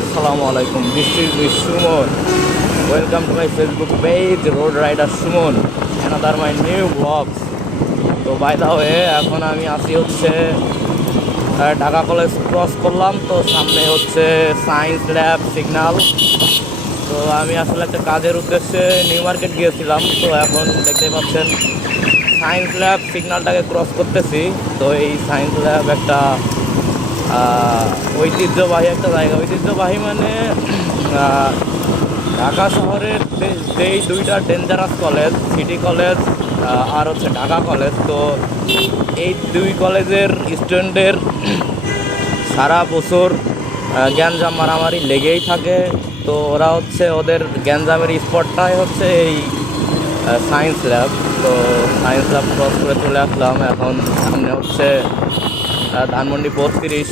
আসসালামু আলাইকুম। This is Suman. Welcome to my Facebook page road rider Suman, another my new blogs. তো by the way, এখন আমি আসি হচ্ছে ঢাকা কলেজ ক্রস করলাম। তো সামনে হচ্ছে সায়েন্স ল্যাব সিগন্যাল। তো আমি আসলে একটা কাজের উদ্দেশ্যে নিউ মার্কেট গিয়েছিলাম। তো এখন দেখতে পাচ্ছেন সায়েন্স ল্যাব সিগন্যালটাকে ক্রস করতেছি। তো এই সায়েন্স ল্যাব একটা ঐতিহ্যবাহী একটা জায়গা। ঐতিহ্যবাহী মানে ঢাকা শহরের যেই দুইটা ডেঞ্জারাস কলেজ, সিটি কলেজ আর হচ্ছে ঢাকা কলেজ, তো এই দুই কলেজের স্টুডেন্টদের সারা বছর গ্যাঞ্জাম মারামারি লেগেই থাকে। তো ওরা হচ্ছে ওদের গ্যাঞ্জামের স্পটটাই হচ্ছে এই সায়েন্স ল্যাব। তো সায়েন্স ল্যাব ক্রস করে চলে আসলাম। এখন সামনে হচ্ছে ধানমন্ডি 32।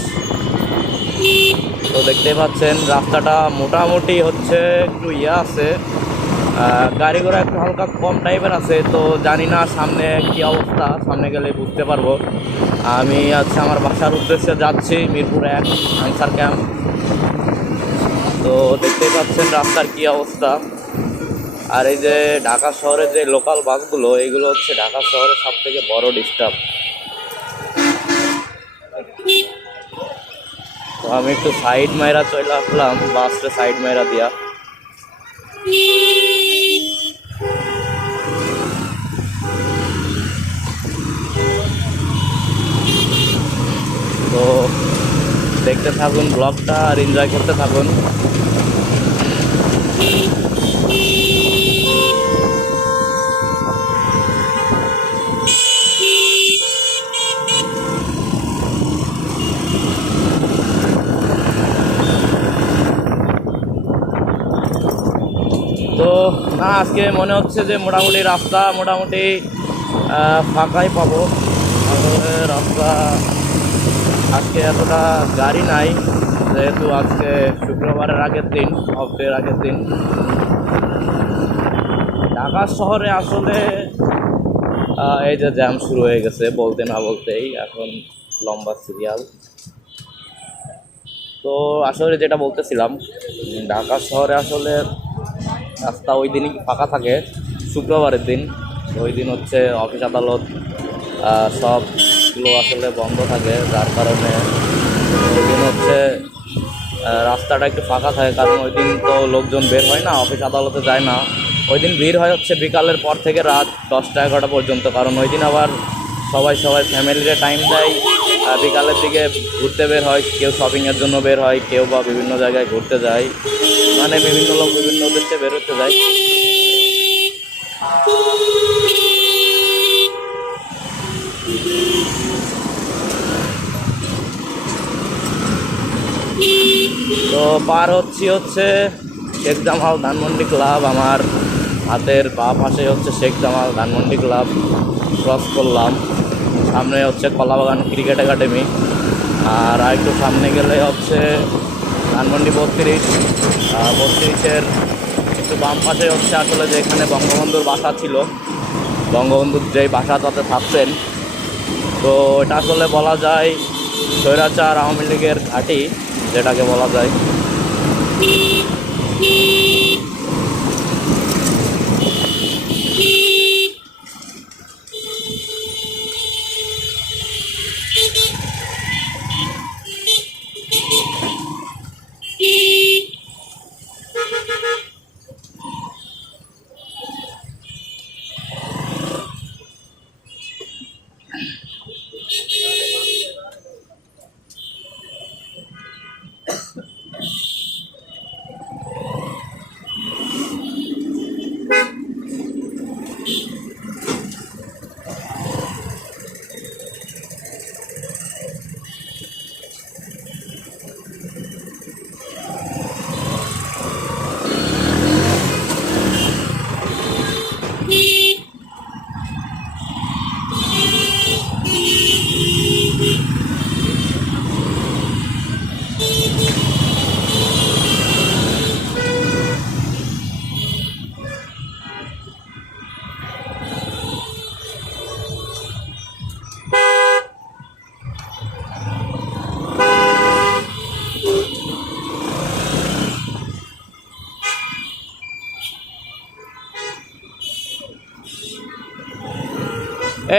তো দেখতেই পাচ্ছেন রাস্তাটা মোটামুটি হচ্ছে একটু আছে, গাড়ি ঘোড়া একটু হালকা কম টাইপের আছে। তো জানি না সামনে কি অবস্থা, সামনে গেলে বুঝতে পারবো। আমি আজকে আমার বাসার উদ্দেশ্যে যাচ্ছি, মিরপুর 1 আনসার ক্যাম্প। তো দেখতেই পাচ্ছেন রাস্তার কি অবস্থা। আর এই যে ঢাকা শহরের যে লোকাল বাসগুলো, এইগুলো হচ্ছে ঢাকা শহরের সব থেকে বড় ডিস্টার্ব। তো আমি একটু সাইড মাইরা চলে আসলাম, বাসটা সাইড মাইরা দিয়া। তো দেখতে থাকুন ব্লগটা আর এনজয় করতে থাকুন। তো না, আজকে মনে হচ্ছে যে মোটামুটি রাস্তা মোটামুটি ফাঁকাই পাবো। আসলে রাস্তা আজকে এতটা গাড়ি নাই, যেহেতু আজকে শুক্রবারের আগের দিন, অফ ডের আগের দিন। ঢাকা শহরে আসলে এই যে জ্যাম শুরু হয়ে গেছে বলতে না বলতেই, এখন লম্বা সিরিয়াল। তো আসলে যেটা বলতেছিলাম, ঢাকা শহরে আসলে রাস্তা ওই দিনই ফাঁকা থাকে, শুক্রবারের দিন। ওই দিন হচ্ছে অফিস আদালত সবগুলো আসলে বন্ধ থাকে, যার কারণে ওই দিন হচ্ছে রাস্তাটা একটু ফাঁকা থাকে। কারণ ওই দিন তো লোকজন বের হয় না, অফিস আদালতে যায় না। ওই দিন ভিড় হয় হচ্ছে বিকালের পর থেকে রাত 10টা-11টা পর্যন্ত। কারণ ওই দিন আবার সবাই ফ্যামিলিকে টাইম দেয়, বিকালের দিকে ঘুরতে বের হয়, কেউ শপিংয়ের জন্য বের হয়, কেউ বা বিভিন্ন জায়গায় ঘুরতে যায়, মানে বিভিন্ন লোক বিভিন্ন উদ্দেশ্যে বের হতে যায়। তো পার হচ্ছে শেখ জামাল ধানমন্ডি ক্লাব। আমার হাতের বাঁ পাশে হচ্ছে শেখ জামাল ধানমন্ডি ক্লাব। ক্রস করলাম, সামনে হচ্ছে কলাবাগান ক্রিকেট একাডেমি। আর একটু সামনে গেলে হচ্ছে ধানমন্ডি 32। একটু বাম পাশে হচ্ছে আসলে যেখানে বঙ্গবন্ধুর বাসা ছিল, বঙ্গবন্ধুর যেই বাসাটাতে থাকতেন। তো এটা আসলে বলা যায় স্বৈরাচার আওয়ামী লীগের ঘাঁটি, যেটাকে বলা যায়।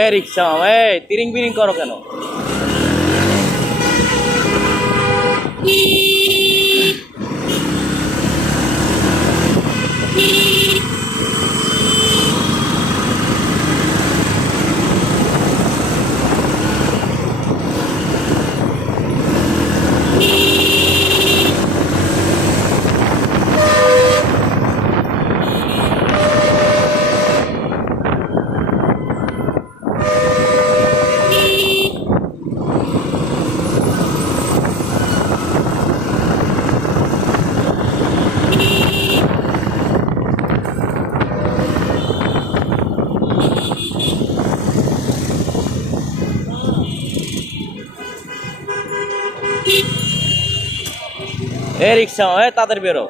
এ রিক্সা এই তিরিং বিরিং করো কেন? এ রিক্সা তাদের বেরো।